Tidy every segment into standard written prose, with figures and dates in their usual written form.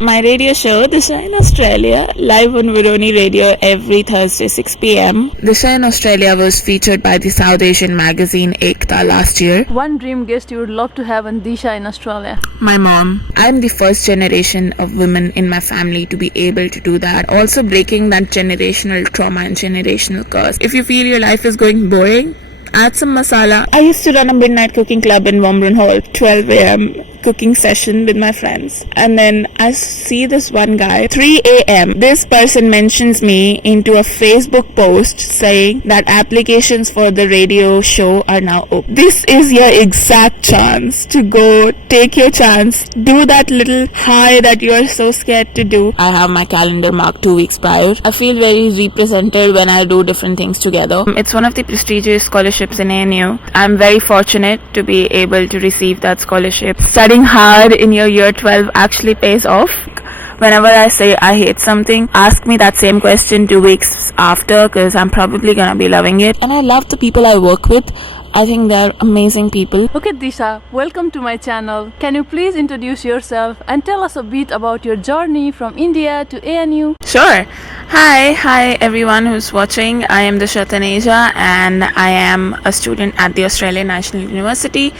My radio show, Disha in Australia, live on Veroni Radio every Thursday 6 p.m. Disha in Australia was featured by the South Asian magazine Ekta last year. One dream guest you would love to have on Disha in Australia? My mom. I'm the first generation of women in my family to be able to do that. Also breaking that generational trauma and generational curse. If you feel your life is going boring, add some masala. I used to run a midnight cooking club in Wombrun Hall, 12 a.m. cooking session with my friends. And then I see this one guy, 3 a.m. This person mentions me into a Facebook post saying that applications for the radio show are now open. This is your exact chance to go take your chance. Do that little high that you are so scared to do. I have my calendar marked 2 weeks prior. I feel very represented when I do different things together. It's one of the prestigious scholarships in ANU. I'm very fortunate to be able to receive that scholarship. Studying hard in your year 12 actually pays off. Whenever I say I hate something, ask me that same question 2 weeks after, because I'm probably gonna be loving it. And I love the people I work with. I think they're amazing people. Okay, Disha, welcome to my channel. Can you please introduce yourself and tell us a bit about your journey from India to ANU? Sure. Hi everyone who's watching. I am Disha Taneja and I am a student at the Australian National University.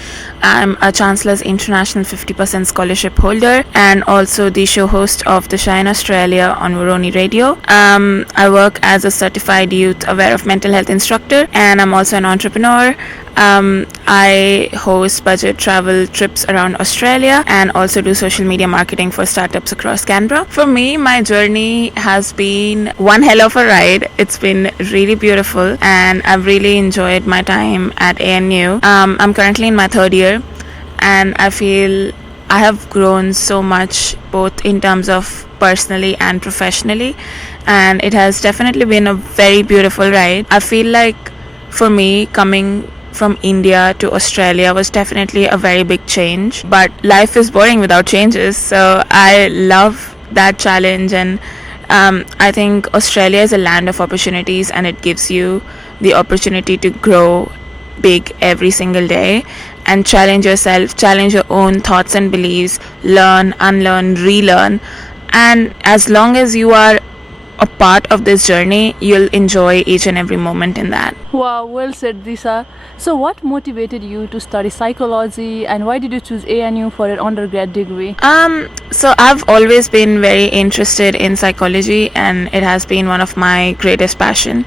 I'm a Chancellor's International 50% Scholarship holder and also the show host of Disha in Australia on Veroni Radio. I work as a certified youth aware of mental health instructor and I'm also an entrepreneur. I host budget travel trips around Australia and also do social media marketing for startups across Canberra. For me, my journey has been one hell of a ride. It's been really beautiful and I've really enjoyed my time at ANU. I'm currently in my third year and I feel I have grown so much both in terms of personally and professionally, and it has definitely been a very beautiful ride. I feel like for me, coming from India to Australia was definitely a very big change, but life is boring without changes, so I love that challenge. And I think Australia is a land of opportunities and it gives you the opportunity to grow big every single day and challenge yourself, challenge your own thoughts and beliefs, learn, unlearn, relearn, and as long as you are a part of this journey, you'll enjoy each and every moment in that. Wow, well said, Disha. So what motivated you to study psychology and why did you choose ANU for an undergrad degree? So I've always been very interested in psychology and it has been one of my greatest passion.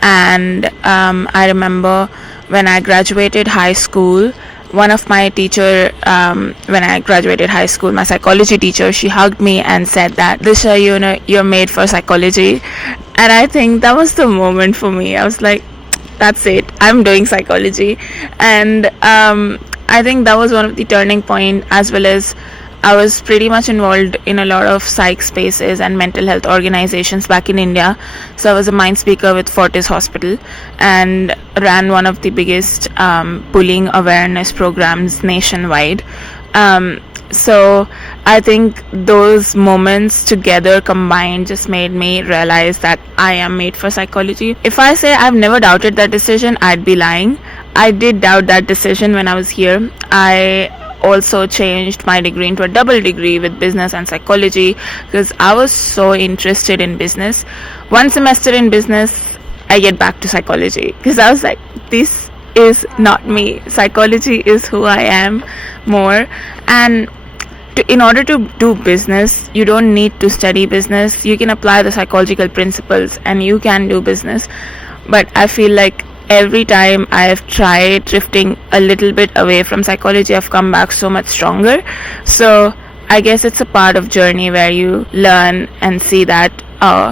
And I remember when I graduated high school, one of my teacher, when I graduated high school, my psychology teacher, she hugged me and said that, Disha, you know, you're made for psychology. And I think that was the moment for me. I was like, that's it, I'm doing psychology. And I think that was one of the turning point, as well as I was pretty much involved in a lot of psych spaces and mental health organizations back in India. So I was a mind speaker with Fortis Hospital and ran one of the biggest bullying awareness programs nationwide. So I think those moments together combined just made me realize that I am made for psychology. If I say I've never doubted that decision, I'd be lying. I did doubt that decision when I was here. I also changed my degree into a double degree with business and psychology because I was so interested in business. One semester in business, I get back to psychology because I was like, this is not me. Psychology is who I am more. And in order to do business, you don't need to study business. You can apply the psychological principles and you can do business. But I feel like every time I have tried drifting a little bit away from psychology, I've come back so much stronger. So I guess it's a part of journey where you learn and see that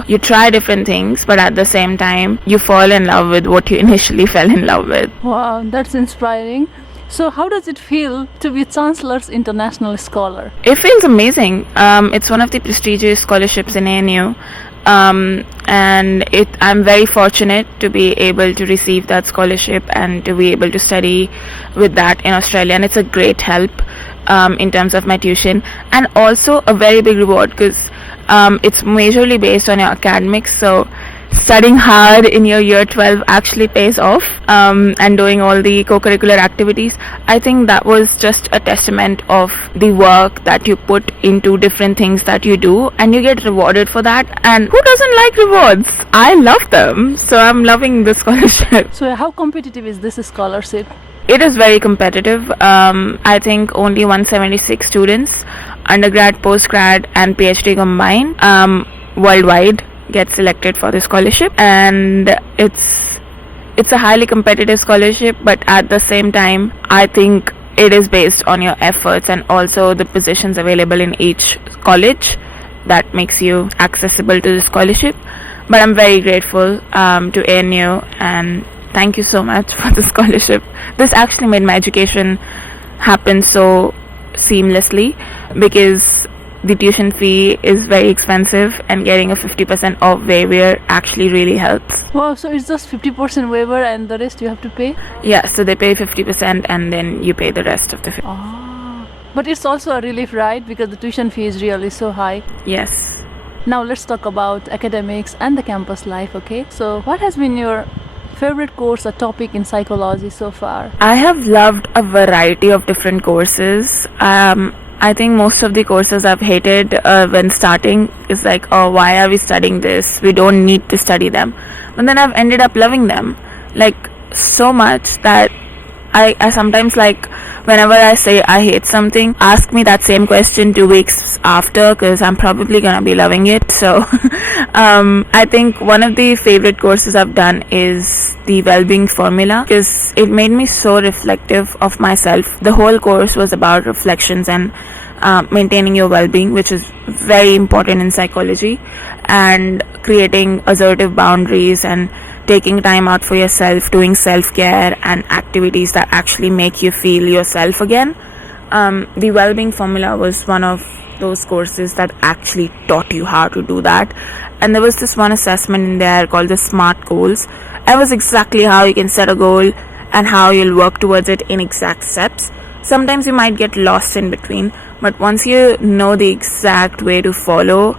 you try different things, but at the same time you fall in love with what you initially fell in love with. Wow, that's inspiring. So how does it feel to be Chancellor's International Scholar? It feels amazing. It's one of the prestigious scholarships in ANU. And I'm very fortunate to be able to receive that scholarship and to be able to study with that in Australia, and it's a great help in terms of my tuition and also a very big reward because it's majorly based on your academics. So studying hard in your year 12 actually pays off, and doing all the co-curricular activities. I think that was just a testament of the work that you put into different things that you do, and you get rewarded for that. And who doesn't like rewards? I love them, so I'm loving the scholarship. So how competitive is this scholarship? It is very competitive. I think only 176 students, undergrad, postgrad, and PhD combined, worldwide, get selected for the scholarship, and it's a highly competitive scholarship. But at the same time, I think it is based on your efforts and also the positions available in each college that makes you accessible to the scholarship. But I'm very grateful to ANU, and thank you so much for the scholarship. This actually made my education happen so seamlessly, because the tuition fee is very expensive, and getting a 50% off waiver actually really helps. Wow, so it's just 50% waiver and the rest you have to pay? Yeah, so they pay 50% and then you pay the rest of the fee. But it's also a relief, right? Because the tuition fee is really so high. Yes. Now let's talk about academics and the campus life, okay? So what has been your favorite course or topic in psychology so far? I have loved a variety of different courses. I think most of the courses I've hated when starting is like, oh, why are we studying this? We don't need to study them. But then I've ended up loving them, like, so much that I sometimes, like, whenever I say I hate something, ask me that same question 2 weeks after, because I'm probably gonna be loving it. So I think one of the favorite courses I've done is the well-being formula, because it made me so reflective of myself. The whole course was about reflections and maintaining your well-being, which is very important in psychology, and creating assertive boundaries and taking time out for yourself, doing self-care and activities that actually make you feel yourself again. The well-being formula was one of those courses that actually taught you how to do that. And there was this one assessment in there called the SMART goals. It was exactly how you can set a goal and how you'll work towards it in exact steps. Sometimes you might get lost in between, but once you know the exact way to follow,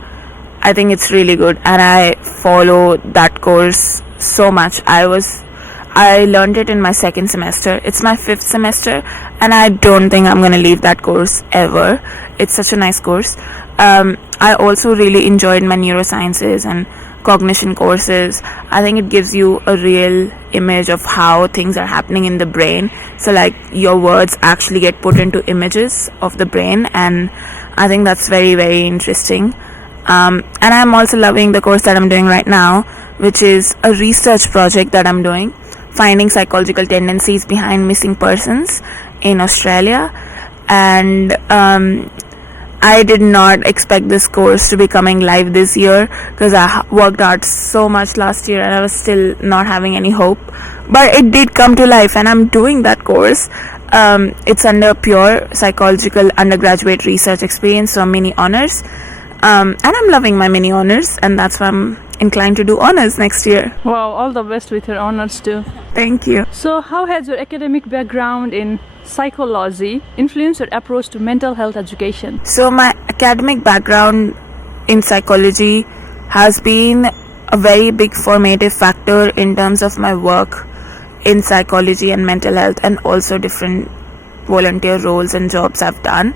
I think it's really good. And I follow that course so much. I learned it in my second semester. It's my 5th semester, and I don't think I'm gonna leave that course ever. It's such a nice course. I also really enjoyed my neurosciences and cognition courses. I think it gives you a real image of how things are happening in the brain. So, like, your words actually get put into images of the brain, and I think that's very, very interesting. And I'm also loving the course that I'm doing right now, which is a research project that I'm doing, finding psychological tendencies behind missing persons in Australia. And I did not expect this course to be coming live this year, because I worked out so much last year and I was still not having any hope. But it did come to life, and I'm doing that course. It's under pure psychological undergraduate research experience, so mini honors. And I'm loving my mini honors, and that's why I'm inclined to do honors next year. Wow, all the best with your honors too. Thank you. So how has your academic background in psychology influenced your approach to mental health education? So my academic background in psychology has been a very big formative factor in terms of my work in psychology and mental health, and also different volunteer roles and jobs I've done.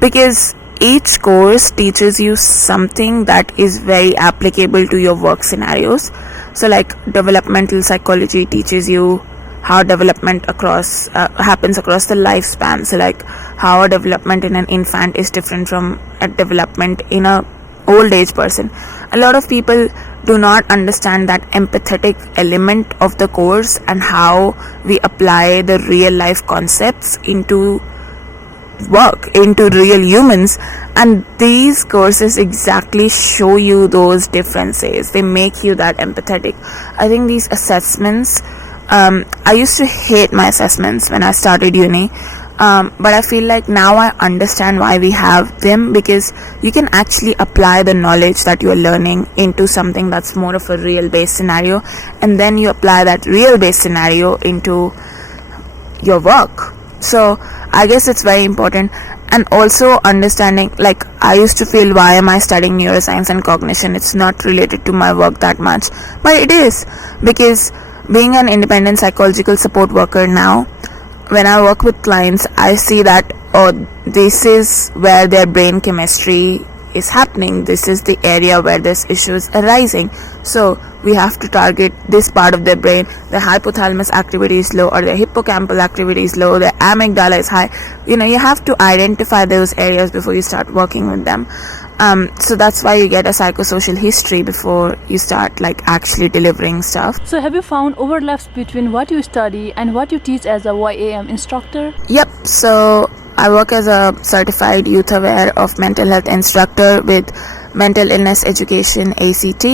Because each course teaches you something that is very applicable to your work scenarios. So, like, developmental psychology teaches you how development happens across the lifespan. So, like, how a development in an infant is different from a development in a old age person. A lot of people do not understand that empathetic element of the course and how we apply the real life concepts into work, into real humans. And these courses exactly show you those differences. They make you that empathetic. I think these assessments, I used to hate my assessments when I started uni, but I feel like now I understand why we have them, because you can actually apply the knowledge that you're learning into something that's more of a real based scenario, and then you apply that real based scenario into your work. So I guess it's very important. and also understanding, like, I used to feel, why am I studying neuroscience and cognition? It's not related to my work that much, but it is, because being an independent psychological support worker now, when I work with clients, I see that, oh, this is where their brain chemistry is happening. This is the area where this issue is arising. So we have to target this part of their brain. The hypothalamus activity is low, or the hippocampal activity is low, the amygdala is high. You have to identify those areas before you start working with them. So that's why you get a psychosocial history before you start actually delivering stuff. So have you found overlaps between what you study and what you teach as a YAM instructor? Yep. So I work as a certified youth aware of mental health instructor with mental illness education, ACT.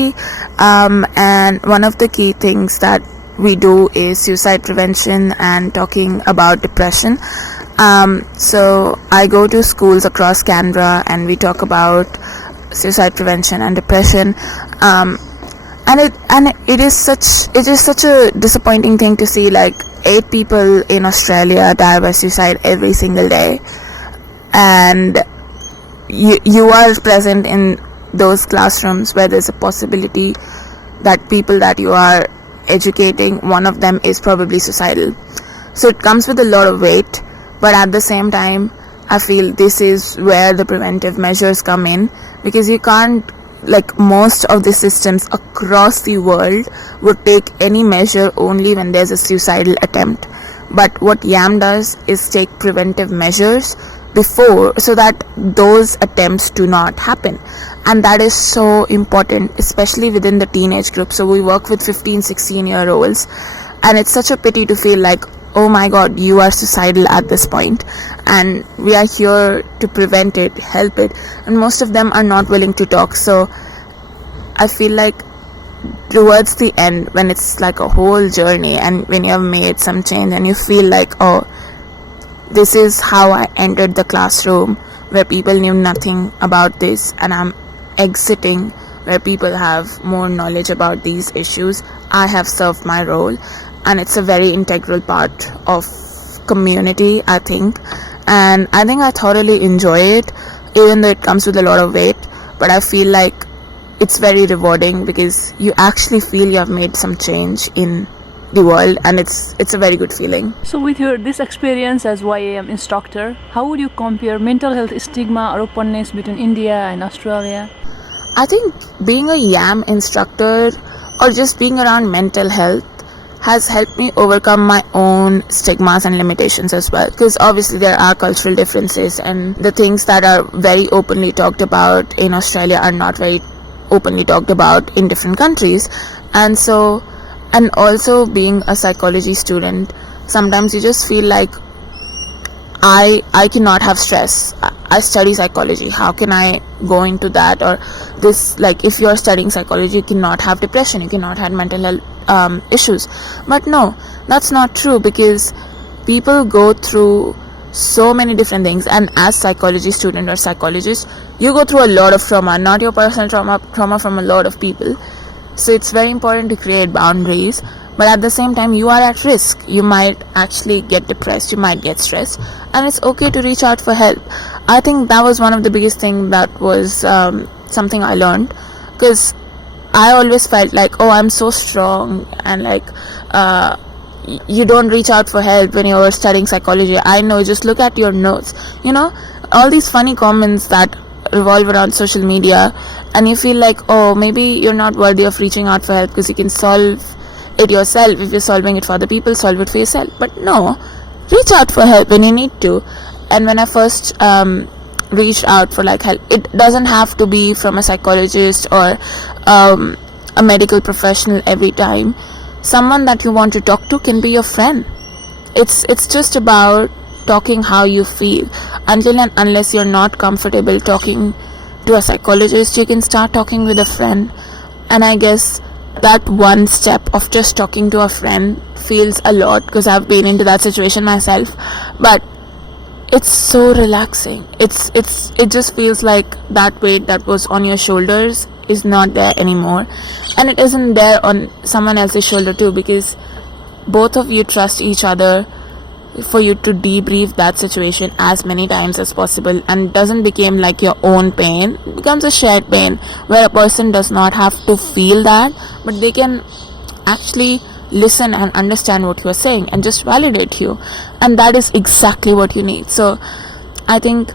And one of the key things that we do is suicide prevention and talking about depression. So I go to schools across Canberra and we talk about suicide prevention and depression. And it is such a disappointing thing to see 8 people in Australia die by suicide every single day, and you are present in those classrooms where there's a possibility that people that you are educating, one of them is probably suicidal. So it comes with a lot of weight, but at the same time I feel this is where the preventive measures come in, because you can't, most of the systems across the world would take any measure only when there's a suicidal attempt. But what YAM does is take preventive measures before, so that those attempts do not happen. And that is so important, especially within the teenage group. So we work with 15-16-year-olds, and it's such a pity to feel oh my god, you are suicidal at this point, and we are here to prevent it, help it, and most of them are not willing to talk. So I feel towards the end, when it's a whole journey, and when you have made some change and you feel oh, this is how I entered the classroom where people knew nothing about this, and I'm exiting where people have more knowledge about these issues, I have served my role. And it's a very integral part of community, I think. And I think I thoroughly enjoy it, even though it comes with a lot of weight. But I feel it's very rewarding, because you actually feel you have made some change in the world, and it's a very good feeling. So with this experience as YAM instructor, how would you compare mental health stigma or openness between India and Australia? I think being a YAM instructor, or just being around mental health, has helped me overcome my own stigmas and limitations as well, because obviously there are cultural differences, and the things that are very openly talked about in Australia are not very openly talked about in different countries. And also being a psychology student, sometimes you just feel I cannot have stress. I study psychology, how can I go into that? Or this, if you are studying psychology, you cannot have depression, you cannot have mental health issues. But no, that's not true, because people go through so many different things, and as psychology student or psychologist, you go through a lot of trauma, not your personal trauma from a lot of people. So it's very important to create boundaries, but at the same time you are at risk. You might actually get depressed, you might get stressed, and it's okay to reach out for help. I think that was one of the biggest things that was something I learned, because I always felt oh, I'm so strong, and you don't reach out for help when you're studying psychology. I know, just look at your notes, all these funny comments that revolve around social media, and you feel oh, maybe you're not worthy of reaching out for help because you can solve it yourself. If you're solving it for other people, solve it for yourself. But no, reach out for help when you need to. And when I first reached out for help, it doesn't have to be from a psychologist or a medical professional every time. Someone that you want to talk to can be your friend. It's just about talking how you feel. Until and unless you're not comfortable talking to a psychologist, you can start talking with a friend. And I guess that one step of just talking to a friend feels a lot, because I've been into that situation myself, but it's so relaxing. It just feels like that weight that was on your shoulders is not there anymore, and it isn't there on someone else's shoulder too, because both of you trust each other. for you to debrief that situation as many times as possible, and doesn't become like your own pain. It becomes a shared pain where a person does not have to feel that, but they can actually listen and understand what you're saying and just validate you, and that is exactly what you need. So I think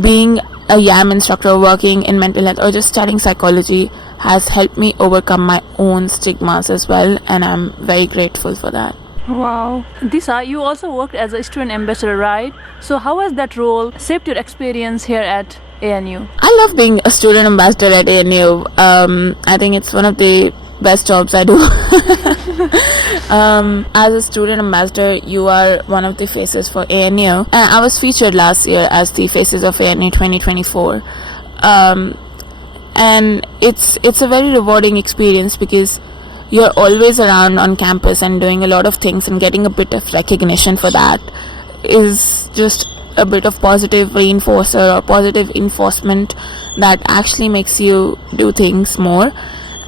being a YAM instructor, working in mental health, or just studying psychology has helped me overcome my own stigmas as well, and I'm very grateful for that. Wow. Disha, you also worked as a student ambassador, right? So how has that role shaped your experience here at ANU? I love being a student ambassador at ANU. I think it's one of the best jobs I do. As a student ambassador, you are one of the faces for ANU, and I was featured last year as the Faces of ANU 2024. And it's a very rewarding experience because you're always around on campus and doing a lot of things, and getting a bit of recognition for that is just a bit of positive reinforcer or positive enforcement that actually makes you do things more.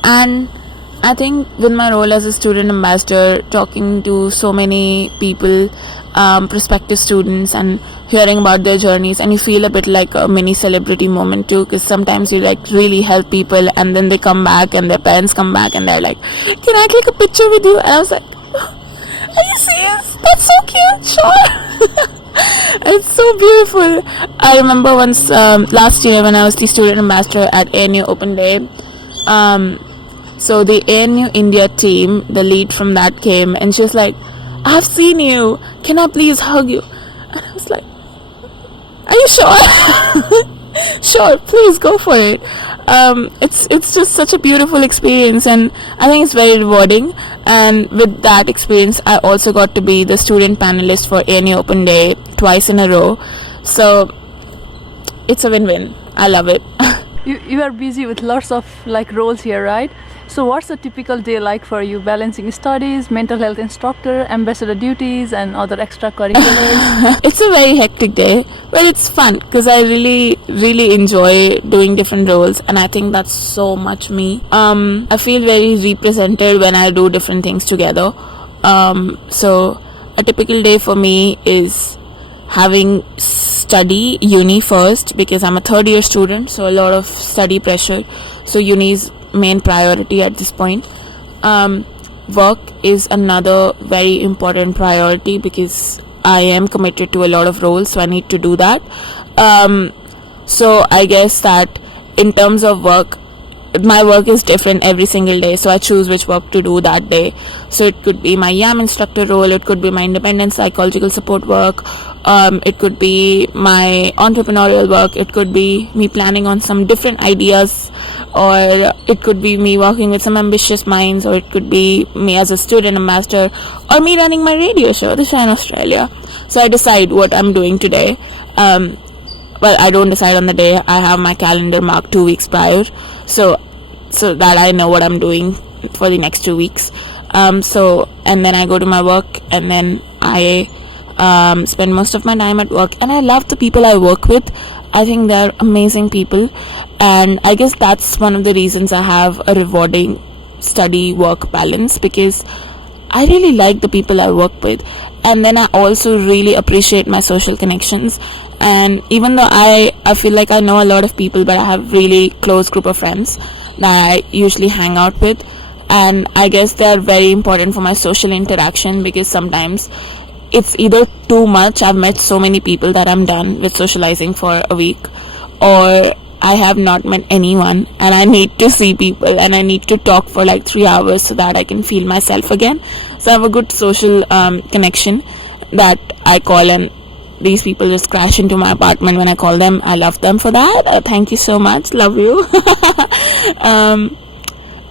And I think with my role as a student ambassador, talking to so many people, prospective students, and hearing about their journeys, and you feel a bit like a mini celebrity moment too, because sometimes you like really help people and then they come back and their parents come back and they're like, can I click a picture with you? And I was like, are you serious? That's so cute. Sure. It's so beautiful. I remember once last year when I was the student ambassador at ANU Open Day, so the ANU India team, the lead from that came, and she was like, I've seen you, can I please hug you? And I was like, are you sure? Sure, please go for it. It's just such a beautiful experience, and I think it's very rewarding. And with that experience, I also got to be the student panelist for ANU Open Day twice in a row. So it's a win-win. I love it. You are busy with lots of like roles here, right? So what's a typical day like for you, balancing studies, mental health instructor, ambassador duties, and other extracurriculars? It's a very hectic day, but it's fun because I really enjoy doing different roles, and I think that's so much me. I feel very represented when I do different things together. So a typical day for me is having study uni first, because I'm a third year student, so a lot of study pressure. So uni's main priority at this point. Work is another very important priority because I am committed to a lot of roles, so I need to do that. So I guess that in terms of work, my work is different every single day, so I choose which work to do that day. So it could be my YAM instructor role, it could be my independent psychological support work, it could be my entrepreneurial work, it could be me planning on some different ideas, or it could be me working with some ambitious minds, or it could be me as a student ambassador, or me running my radio show, The Shine Australia. So I decide what I'm doing today. Well, I don't decide on the day. I have my calendar marked 2 weeks prior, so that I know what I'm doing for the next 2 weeks. And then I go to my work, and then I spend most of my time at work. And I love the people I work with. I think they're amazing people, and I guess that's one of the reasons I have a rewarding study-work balance, because I really like the people I work with, and then I also really appreciate my social connections. And even though I feel like I know a lot of people, but I have really close group of friends that I usually hang out with, and I guess they're very important for my social interaction, because sometimes it's either too much, I've met so many people that I'm done with socializing for a week, or I have not met anyone and I need to see people and I need to talk for like 3 hours so that I can feel myself again. So I have a good social connection that I call, and these people just crash into my apartment when I call them. I love them for that. Thank you so much. Love you.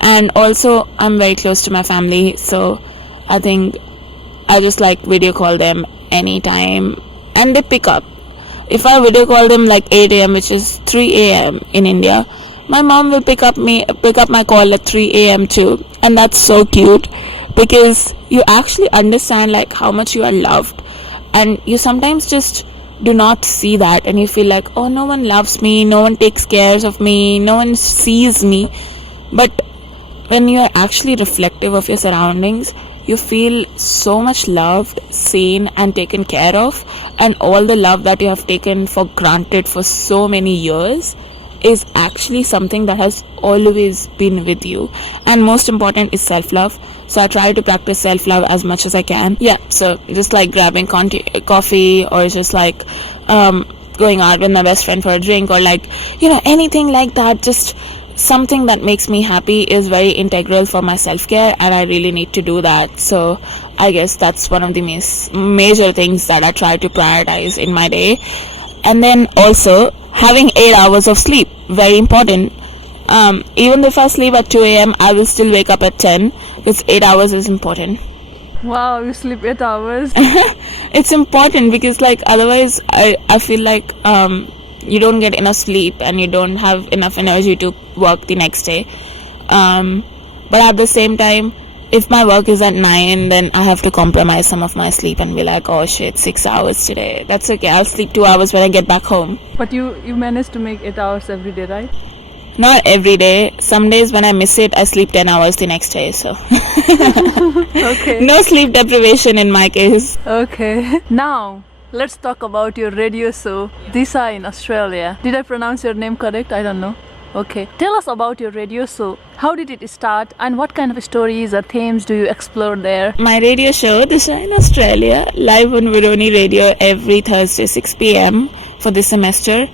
And also I'm very close to my family, so I think I just like video call them anytime and they pick up. If I video call them like 8 a.m., which is 3 a.m. in India, my mom will pick up my call at 3 a.m. too. And that's so cute, because you actually understand like how much you are loved, and you sometimes just do not see that, and you feel like, oh, no one loves me, no one takes care of me, no one sees me. But when you are actually reflective of your surroundings, you feel so much loved, seen, and taken care of, and all the love that you have taken for granted for so many years is actually something that has always been with you. And most important is self-love. So I try to practice self-love as much as I can. Yeah, so just like grabbing coffee, or just like going out with my best friend for a drink, or like, anything like that, just something that makes me happy is very integral for my self-care, and I really need to do that. So I guess that's one of the major things that I try to prioritize in my day. And then also having 8 hours of sleep, very important. Even if I sleep at 2 a.m., I will still wake up at 10, because 8 hours is important. Wow, you sleep 8 hours. It's important because like otherwise I feel like you don't get enough sleep and you don't have enough energy to work the next day. But at the same time, if my work is at 9, then I have to compromise some of my sleep and be like, oh shit, 6 hours today. That's okay, I'll sleep 2 hours when I get back home. But you manage to make 8 hours every day, right? Not every day. Some days when I miss it, I sleep 10 hours the next day, so. Okay. No sleep deprivation in my case. Okay. Now, let's talk about your radio show, Disha in Australia. Did I pronounce your name correct? I don't know. Okay. Tell us about your radio show. How did it start and what kind of stories or themes do you explore there? My radio show, Disha in Australia, live on Veroni Radio every Thursday 6 p.m. for this semester.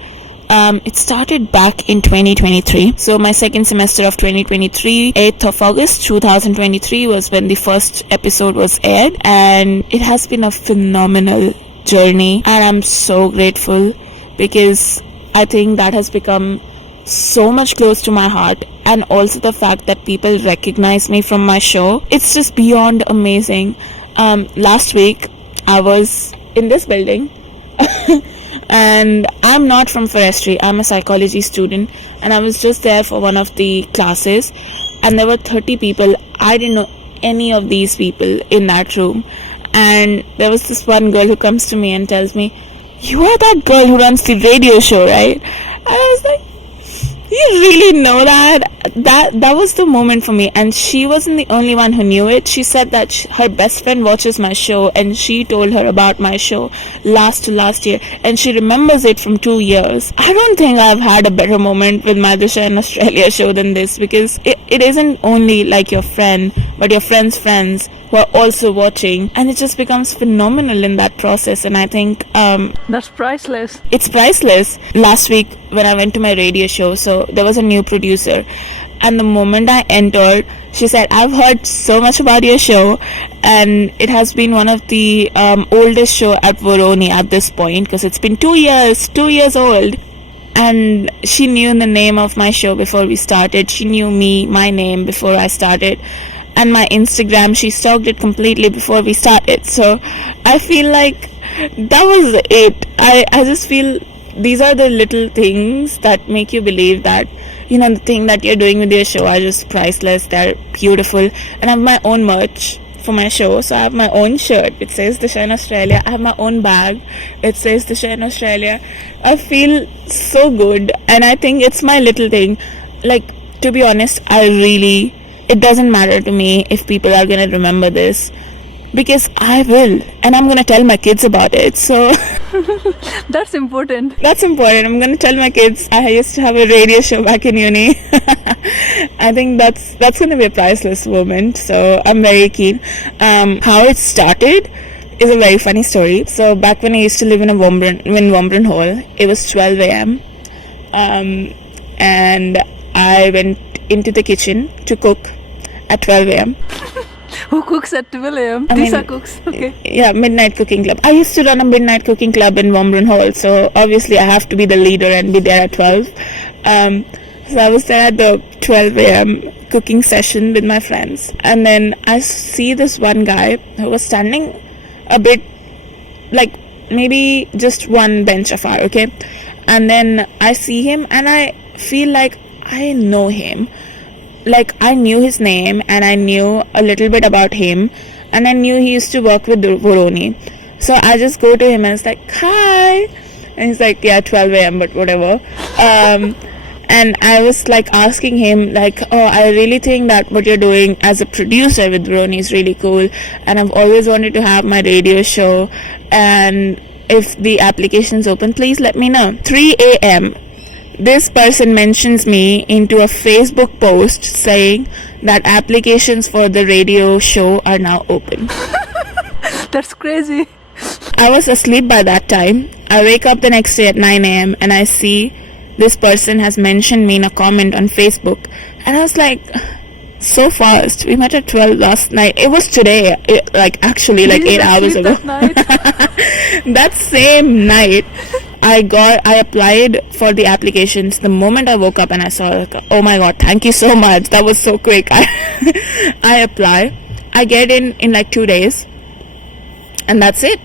It started back in 2023. So my second semester of 2023, 8th of August 2023 was when the first episode was aired, and it has been a phenomenal journey, and I'm so grateful because I think that has become so much close to my heart. And also the fact that people recognize me from my show, it's just beyond amazing. Last week I was in this building and I'm not from forestry, I'm a psychology student, and I was just there for one of the classes, and there were 30 people. I didn't know any of these people in that room, and there was this one girl who comes to me and tells me, you are that girl who runs the radio show, right? And I was like, you really know that? That was the moment for me. And she wasn't the only one who knew it. She said that her best friend watches my show, and she told her about my show last year, and she remembers it from 2 years. I don't think I've had a better moment with my Disha in Australia show than this, because it isn't only like your friend, but your friend's friends who are also watching, and it just becomes phenomenal in that process. And I think that's priceless. It's priceless. Last week when I went to my radio show, so there was a new producer, and the moment I entered, she said, I've heard so much about your show, and it has been one of the oldest show at Veroni at this point, because it's been 2 years old. And she knew the name of my show before we started. She knew my name before I started, and my Instagram, she stalked it completely before we started. So I feel like that was it. I just feel these are the little things that make you believe that, the thing that you're doing with your show are just priceless. They're beautiful. And I have my own merch for my show. So I have my own shirt which says Disha in Australia. I have my own bag which says Disha in Australia. I feel so good, and I think it's my little thing. Like, to be honest, it doesn't matter to me if people are gonna remember this, because I will, and I'm gonna tell my kids about it. So That's important. I'm gonna tell my kids I used to have a radio show back in uni. I think that's gonna be a priceless moment. So I'm very keen. How it started is a very funny story. So back when I used to live in Wombren Hall, it was 12 a.m. And I went into the kitchen to cook at 12 a.m. Who cooks at 12 a.m.? Disha cooks. Okay. Yeah, midnight cooking club. I used to run a midnight cooking club in Wombren Hall, so obviously I have to be the leader and be there at 12. So I was there at the 12 a.m. cooking session with my friends, and then I see this one guy who was standing a bit, like maybe just one bench afar, okay? And then I see him and I feel like I know him. Like, I knew his name and I knew a little bit about him, and I knew he used to work with Veroni. So I just go to him and it's like, hi, and he's like, yeah, 12 a.m. but whatever. And I was like asking him like, oh, I really think that what you're doing as a producer with Brony is really cool, and I've always wanted to have my radio show, and if the application's open, please let me know. 3 a.m. this person mentions me into a Facebook post saying that applications for the radio show are now open. That's crazy. I was asleep by that time. I wake up the next day at 9 a.m. and I see this person has mentioned me in a comment on Facebook. And I was like, so fast. We met at 12 last night. It was today, actually, like 8 hours ago. That same night, I applied for the applications. The moment I woke up and I saw, like, oh my god, thank you so much. That was so quick. I apply. I get in like 2 days. And that's it.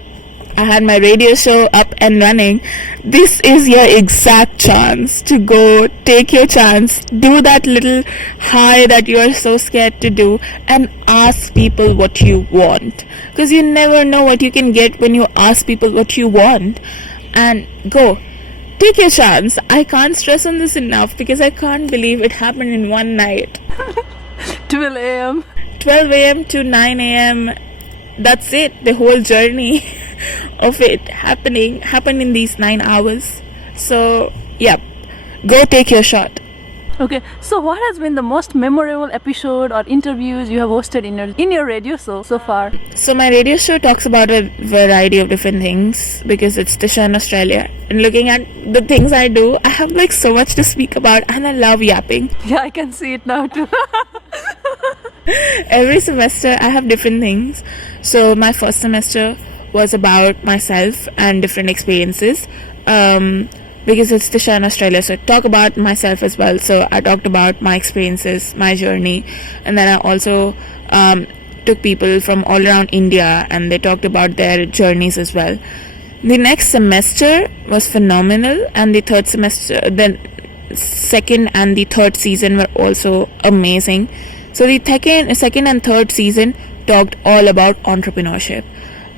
I had my radio show up and running. This is your exact chance to go take your chance, do that little high that you are so scared to do, and ask people what you want. Because you never know what you can get when you ask people what you want. And go. Take your chance. I can't stress on this enough because I can't believe it happened in one night. 12 a.m. 12 a.m. to 9 a.m. That's it. The whole journey of it happened in these 9 hours. So, yeah. Go take your shot. Okay, so what has been the most memorable episode or interviews you have hosted in your radio show so far? So my radio show talks about a variety of different things because it's Disha in Australia. And looking at the things I do, I have like so much to speak about, and I love yapping. Yeah, I can see it now too. Every semester I have different things. So my first semester was about myself and different experiences. Because it's Disha in Australia, so I talk about myself as well. So I talked about my experiences, my journey, and then I also took people from all around India and they talked about their journeys as well. The next semester was phenomenal, and the second and the third season were also amazing. So the second and third season talked all about entrepreneurship.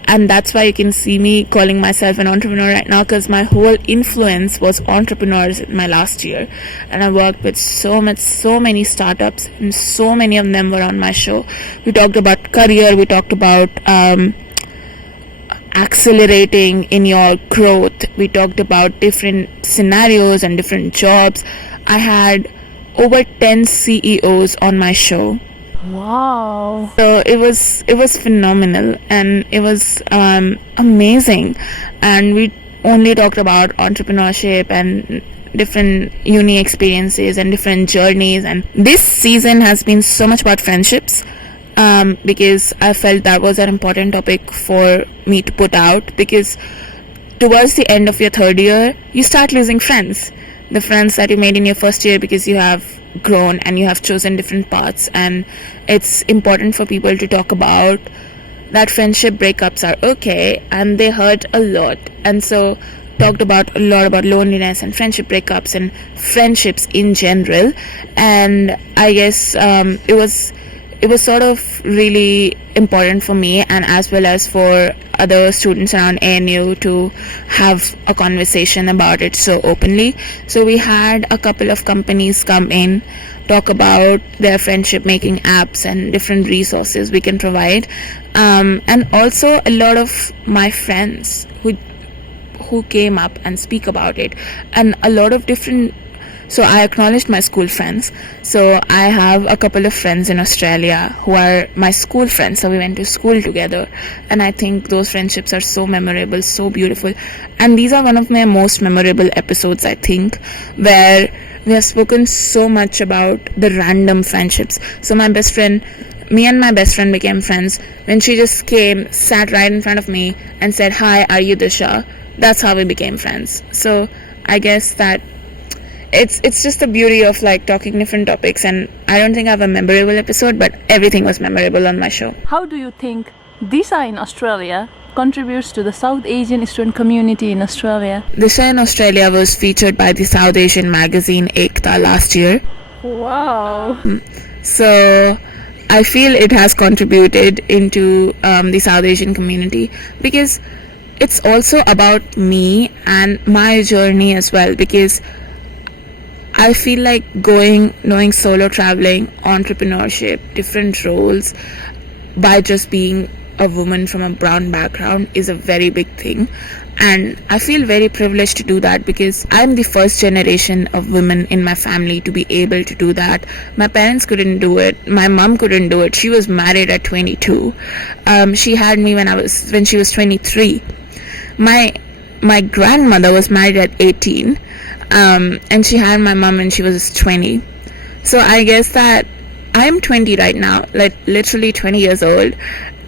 And that's why you can see me calling myself an entrepreneur right now, because my whole influence was entrepreneurs in my last year. And I worked with so many startups, and so many of them were on my show. We talked about career, we talked about accelerating in your growth, we talked about different scenarios and different jobs. I had over 10 CEOs on my show. Wow. So it was phenomenal, and it was amazing, and we only talked about entrepreneurship and different uni experiences and different journeys. And this season has been so much about friendships, because I felt that was an important topic for me to put out, because towards the end of your third year you start losing friends, the friends that you made in your first year, because you have grown and you have chosen different paths. And it's important for people to talk about that friendship breakups are okay and they hurt a lot. And so talked about a lot about loneliness and friendship breakups and friendships in general. And I guess it was sort of really important for me, and as well as for other students around ANU, to have a conversation about it so openly. So we had a couple of companies come in, talk about their friendship making apps and different resources we can provide, and also a lot of my friends who came up and speak about it, and a lot of different. So I acknowledged my school friends. So I have a couple of friends in Australia who are my school friends. So we went to school together. And I think those friendships are so memorable, so beautiful. And these are one of my most memorable episodes, I think, where we have spoken so much about the random friendships. So me and my best friend became friends when she just came, sat right in front of me and said, "Hi, are you Disha?" That's how we became friends. So I guess that it's just the beauty of like talking different topics. And I don't think I have a memorable episode, but everything was memorable on my show. How do you think Disha in Australia contributes to the South Asian student community in Australia? Disha in Australia was featured by the South Asian magazine Ekta last year. Wow. So I feel it has contributed into the South Asian community, because it's also about me and my journey as well, because I feel like knowing solo traveling, entrepreneurship, different roles, by just being a woman from a brown background is a very big thing. And I feel very privileged to do that because I'm the first generation of women in my family to be able to do that. My parents couldn't do it. My mom couldn't do it. She was married at 22. She had me when she was 23. My grandmother was married at 18, and she had my mom when she was 20. So I guess that I'm 20 right now, like literally 20 years old,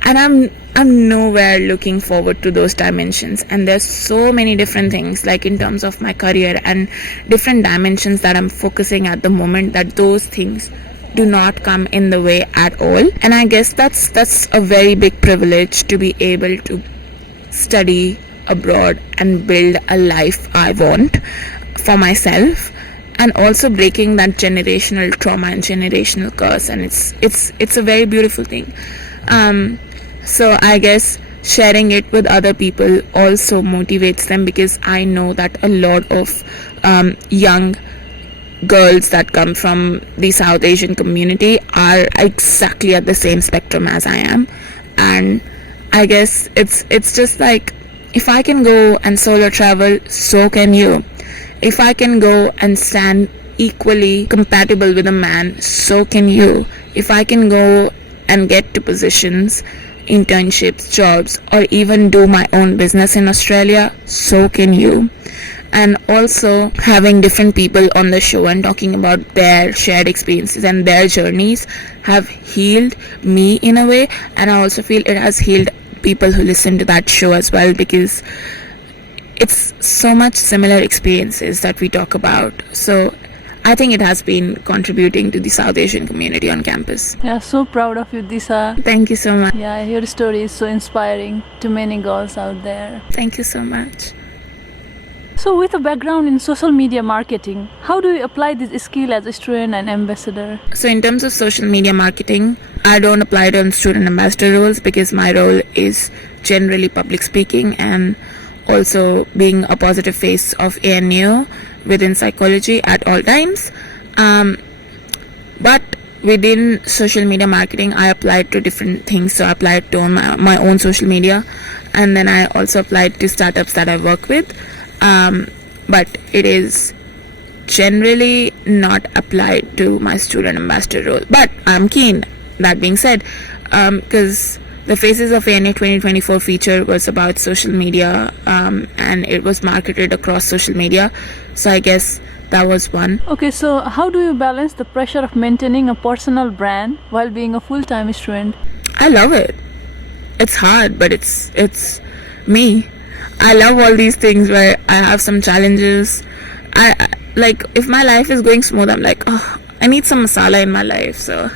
and I'm nowhere looking forward to those dimensions. And there's so many different things, like in terms of my career and different dimensions that I'm focusing at the moment, that those things do not come in the way at all. And I guess that's a very big privilege, to be able to study abroad and build a life I want for myself, and also breaking that generational trauma and generational curse. And it's a very beautiful thing. So I guess sharing it with other people also motivates them, because I know that a lot of young girls that come from the South Asian community are exactly at the same spectrum as I am. And I guess it's just like, if I can go and solo travel, so can you. If I can go and stand equally compatible with a man, so can you. If I can go and get to positions, internships, jobs, or even do my own business in Australia, so can you. And also having different people on the show and talking about their shared experiences and their journeys have healed me in a way. And I also feel it has healed people who listen to that show as well, because it's so much similar experiences that we talk about. So I think it has been contributing to the South Asian community on campus. Yeah, so proud of you, Disha. Thank you so much. Yeah, your story is so inspiring to many girls out there. Thank you so much. So with a background in social media marketing, how do you apply this skill as a student and ambassador? So in terms of social media marketing, I don't apply it on student ambassador roles, because my role is generally public speaking and also being a positive face of ANU within psychology at all times. But within social media marketing, I applied to different things. So I applied to my own social media, and then I also applied to startups that I work with. But it is generally not applied to my student ambassador role. But I'm keen, that being said, because the Faces of ANA 2024 feature was about social media, and it was marketed across social media. So I guess that was one. Okay, so how do you balance the pressure of maintaining a personal brand while being a full-time student? I love it. It's hard, but it's me. I love all these things where I have some challenges. I like, if my life is going smooth, I'm like, oh, I need some masala in my life, so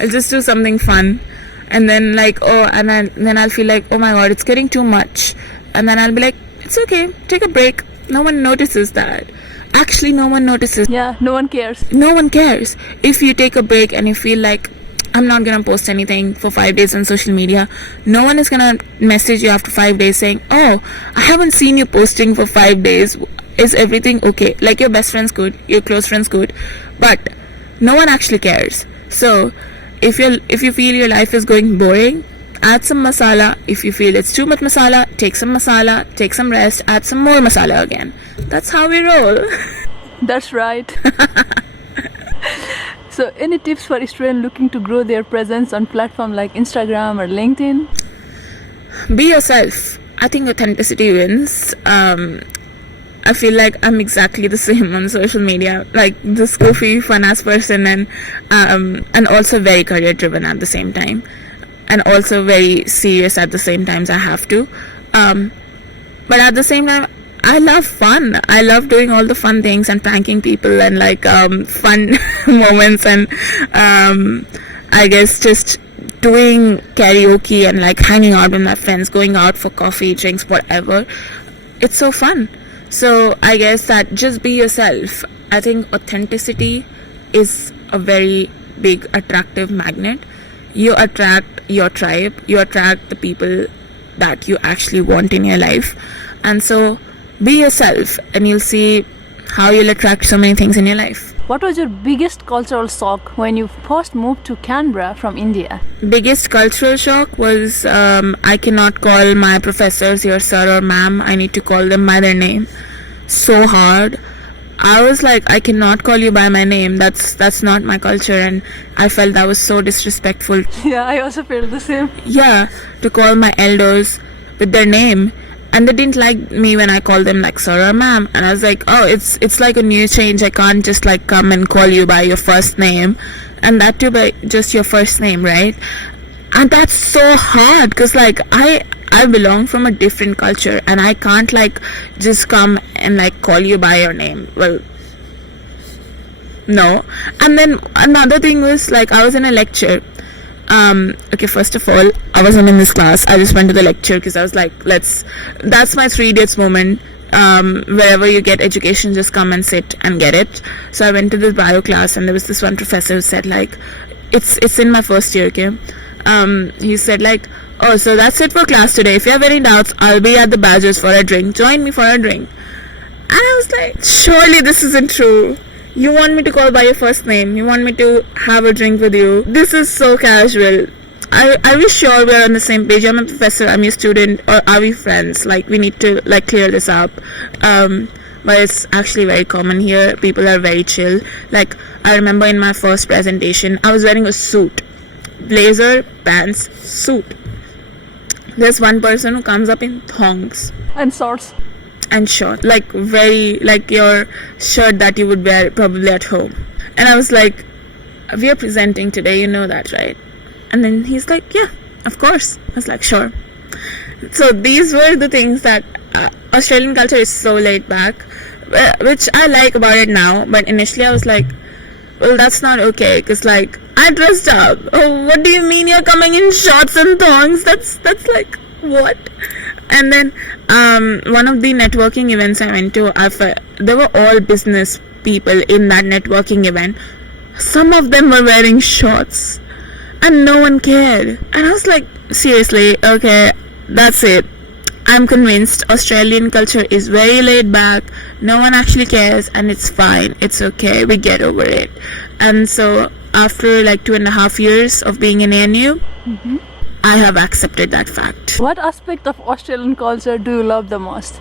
I'll just do something fun. And then then I'll feel like, oh my god, it's getting too much. And then I'll be like, it's okay, take a break. No one notices that. Actually, no one notices. Yeah, no one cares. No one cares. If you take a break and you feel like, I'm not gonna post anything for 5 days on social media, no one is gonna message you after 5 days saying, oh, I haven't seen you posting for 5 days. Is everything okay? Like, your best friends could, your close friends could, but no one actually cares. So if you feel your life is going boring, add some masala. If you feel it's too much masala, take some rest, add some more masala again. That's how we roll. That's right. So any tips for students looking to grow their presence on platforms like Instagram or LinkedIn? Be yourself. I think authenticity wins. I feel like I'm exactly the same on social media, like this goofy, fun-ass person, and also very career-driven at the same time, and also very serious at the same times. I have to, but at the same time, I love fun. I love doing all the fun things and pranking people and fun moments, and I guess just doing karaoke and hanging out with my friends, going out for coffee, drinks, whatever. It's so fun. So I guess that just be yourself. I think authenticity is a very big attractive magnet. You attract your tribe, you attract the people that you actually want in your life. And so be yourself, and you'll see how you'll attract so many things in your life. What was your biggest cultural shock when you first moved to Canberra from India? Biggest cultural shock was I cannot call my professors your sir or ma'am. I need to call them by their name. So hard. I was like, I cannot call you by my name. That's not my culture, and I felt that was so disrespectful. Yeah, I also feel the same. Yeah, to call my elders with their name. And they didn't like me when I called them like sir or ma'am, and I was like, oh, it's like a new change. I can't just like come and call you by your first name, and that too by just your first name, right? And that's so hard because like I belong from a different culture, and I can't like just come and like call you by your name. Well, no. And then another thing was like I was in a lecture. Okay, first of all, I wasn't in this class. I just went to the lecture because I was like, that's my 3 idiots moment. Wherever you get education, just come and sit and get it. So I went to this bio class, and there was this one professor who said like, it's in my first year, okay? He said like, oh, so that's it for class today. If you have any doubts, I'll be at the Badgers for a drink. Join me for a drink. And I was like, surely this isn't true. You want me to call by your first name. You want me to have a drink with you. This is so casual. Are we sure we're on the same page? I'm a professor, I'm your student, or are we friends? Like, we need to like clear this up. But it's actually very common here. People are very chill. Like, I remember in my first presentation, I was wearing a suit. Blazer, pants, suit. There's one person who comes up in thongs. And shorts. And short, like very like your shirt that you would wear probably at home. And I was like, we are presenting today, you know that, right? And then he's like, yeah, of course. I was like, sure. So these were the things that Australian culture is so laid back, which I like about it now. But initially I was like, well, that's not okay, because like I dressed up. Oh, what do you mean you're coming in shorts and thongs? That's like what? And then one of the networking events I went to, there were all business people in that networking event. Some of them were wearing shorts, and no one cared. And I was like, seriously, okay, that's it. I'm convinced Australian culture is very laid back. No one actually cares, and it's fine. It's okay. We get over it. And so after like 2.5 years of being in ANU, I have accepted that fact. What aspect of Australian culture do you love the most?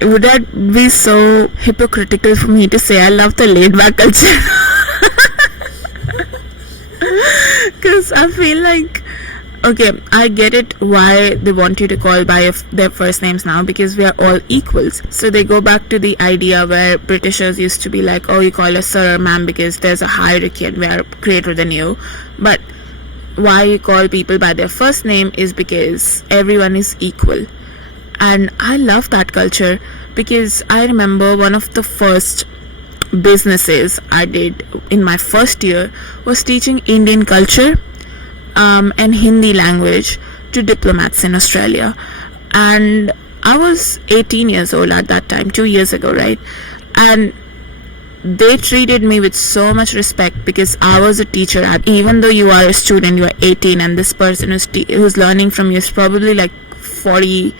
Would that be so hypocritical for me to say I love the laid back culture? Because I feel like, okay, I get it why they want you to call by their first names now, because we are all equals. So they go back to the idea where Britishers used to be like, oh, you call us sir or ma'am because there's a hierarchy and we are greater than you. But why you call people by their first name is because everyone is equal. And I love that culture, because I remember one of the first businesses I did in my first year was teaching Indian culture and Hindi language to diplomats in Australia. And I was 18 years old at that time, 2 years ago, right? And they treated me with so much respect because I was a teacher. Even though you are a student, you are 18, and this person who's learning from you is probably like 40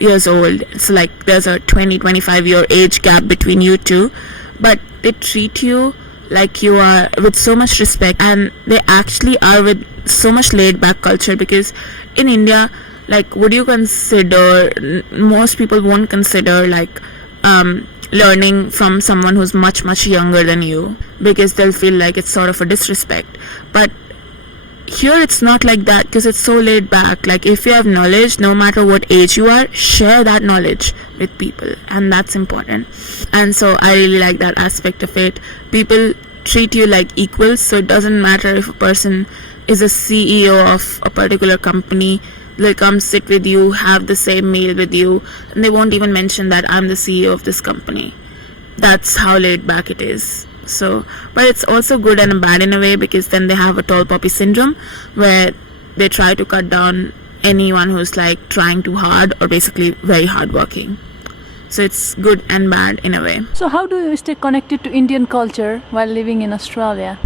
years old. It's like there's a 20-25 year age gap between you two, but they treat you like you are with so much respect, and they actually are with so much laid back culture. Because in India, like, would you consider, most people won't consider like learning from someone who's much younger than you, because they'll feel like it's sort of a disrespect. But here it's not like that, because it's so laid back. Like, if you have knowledge, no matter what age you are, share that knowledge with people, and that's important. And so I really like that aspect of it. People treat you like equals, so it doesn't matter if a person is a CEO of a particular company. They'll come sit with you, have the same meal with you, and they won't even mention that I'm the CEO of this company. That's how laid back it is. So, but it's also good and bad in a way, because then they have a tall poppy syndrome, where they try to cut down anyone who's like trying too hard or basically very hardworking. So it's good and bad in a way. So how do you stay connected to Indian culture while living in Australia?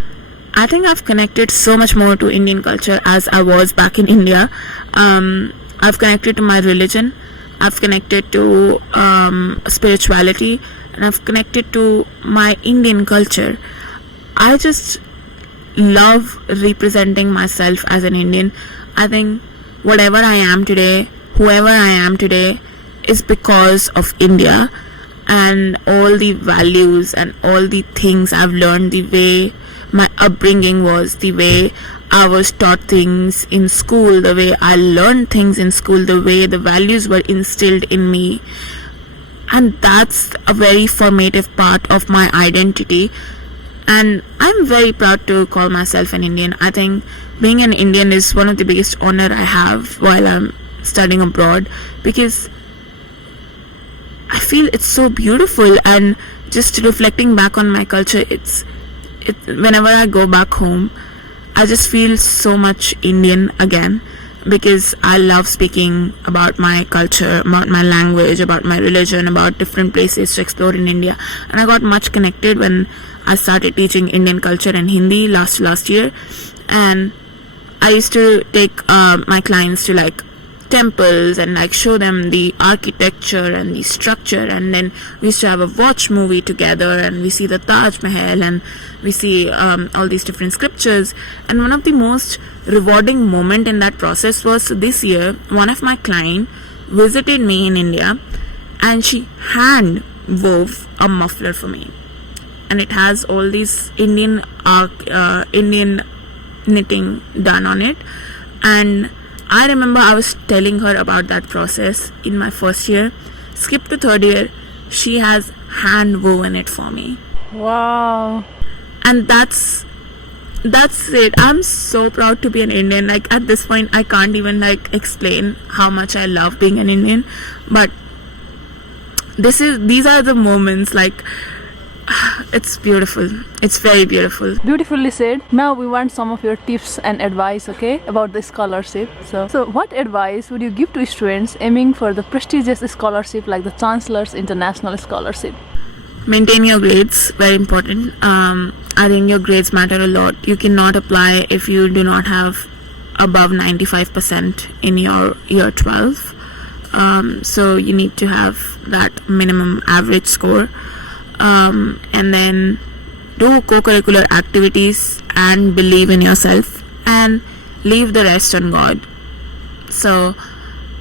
I think I've connected so much more to Indian culture as I was back in India. I've connected to my religion. I've connected to spirituality, and I've connected to my Indian culture. I just love representing myself as an Indian. I think whatever I am today, whoever I am today, is because of India and all the values and all the things I've learned, the way my upbringing was, the way I was taught things in school, the way I learned things in school, the way the values were instilled in me. And that's a very formative part of my identity. And I'm very proud to call myself an Indian. I think being an Indian is one of the biggest honor I have while I'm studying abroad, because I feel it's so beautiful. And just reflecting back on my culture, whenever I go back home, I just feel so much Indian again, because I love speaking about my culture, about my language, about my religion, about different places to explore in India. And I got much connected when I started teaching Indian culture and Hindi last year. And I used to take my clients to like temples and like show them the architecture and the structure, and then we used to have a watch movie together, and we see the Taj Mahal, and we see all these different scriptures. And one of the most rewarding moment in that process was this year, one of my clients visited me in India, and she hand wove a muffler for me, and it has all these Indian knitting done on it. And I remember I was telling her about that process in my first year. Skip the third year, she has hand woven it for me. Wow. And that's it. I'm so proud to be an Indian. Like at this point, I can't even like explain how much I love being an Indian. But these are the moments, like it's beautiful. It's very beautiful. Beautifully said. Now we want some of your tips and advice, okay, about the scholarship. So what advice would you give to students aiming for the prestigious scholarship like the Chancellor's International Scholarship? Maintain your grades, very important. I think your grades matter a lot. You cannot apply if you do not have above 95% in your year 12. So you need to have that minimum average score. And then do co-curricular activities and believe in yourself, and leave the rest on God. So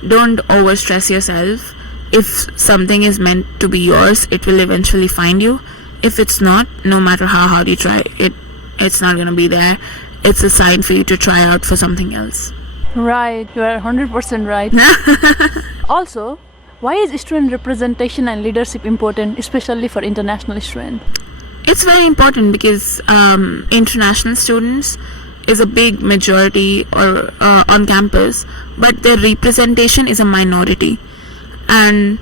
don't overstress yourself. If something is meant to be yours, it will eventually find you. If it's not, no matter how hard you try, it's not going to be there. It's a sign for you to try out for something else. Right, you are 100% right. Also, why is student representation and leadership important, especially for international students? It's very important because international students is a big majority or on campus, but their representation is a minority. And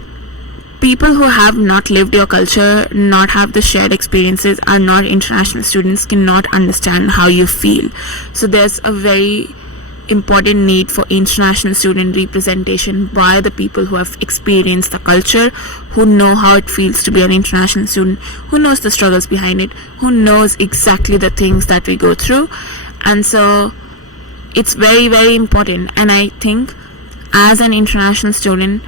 people who have not lived your culture, not have the shared experiences, are not international students, cannot understand how you feel. So there's a very important need for international student representation by the people who have experienced the culture, who know how it feels to be an international student, who knows the struggles behind it, who knows exactly the things that we go through. And so it's very, very important. And I think as an international student,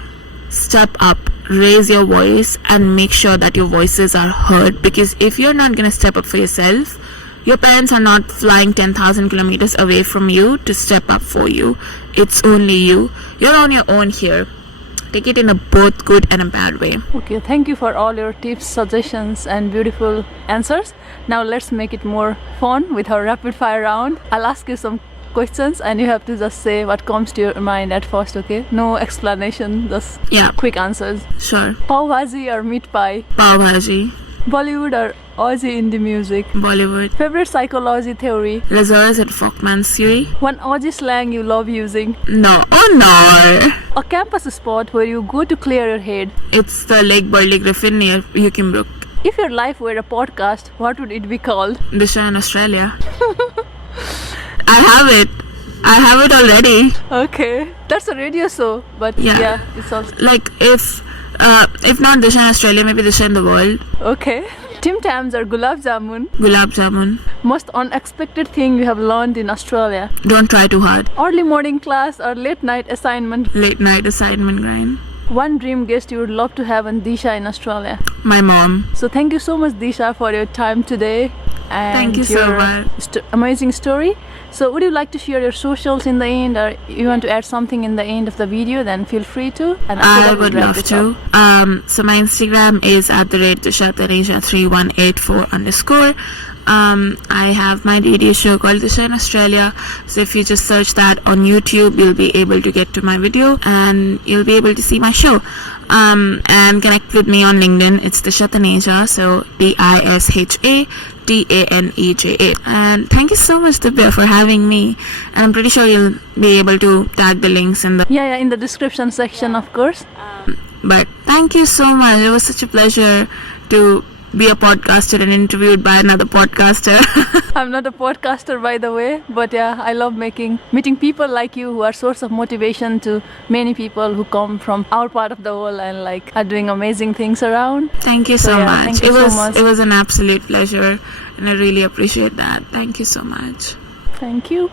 step up, raise your voice, and make sure that your voices are heard. Because if you're not going to step up for yourself, your parents are not flying 10,000 kilometers away from you to step up for you. It's only you. You're on your own here. Take it in a both good and a bad way. Okay, thank you for all your tips, suggestions, and beautiful answers. Now let's make it more fun with our rapid fire round. I'll ask you some questions and you have to just say what comes to your mind at first, okay? No explanation, just quick answers. Sure. Pav bhaji or meat pie? Pav bhaji. Bollywood or Aussie indie music? Bollywood. Favorite psychology theory? Lazarus and Folkman's theory. One Aussie slang you love using? No. Oh no. A campus spot where you go to clear your head? It's the Lake Burley Griffin near Yukimbrook. If your life were a podcast, what would it be called? Disha in Australia. I have it already. Okay. That's a radio show, but yeah it's also... Like if not Disha in Australia, maybe Disha in the world. Okay. Tim Tams or Gulab Jamun? Gulab Jamun. Most unexpected thing you have learned in Australia? Don't try too hard. Early morning class or late night assignment? Late night assignment grind. One dream guest you would love to have on Disha in Australia? My mom. So thank you so much, Disha, for your time today and Thank you so your much. amazing story. So would you like to share your socials in the end, or you want to add something in the end of the video, then feel free to. And after I that, we'll would wrap love this to. up. So my Instagram is @Disha Taneja 3184_. I have my radio show called Disha in Australia. So if you just search that on YouTube, you'll be able to get to my video and you'll be able to see my show. And connect with me on LinkedIn. It's Disha Taneja, so DishaTaneja. And thank you so much, Divya, for having me. And I'm pretty sure you'll be able to tag the links in the Yeah, in the description section, of course. But thank you so much. It was such a pleasure to be a podcaster and interviewed by another podcaster. I'm not a podcaster, by the way, but yeah, I love meeting people like you who are source of motivation to many people who come from our part of the world and like are doing amazing things around. Thank you so much. Thank you so much. It was an absolute pleasure, and I really appreciate that. Thank you so much. Thank you.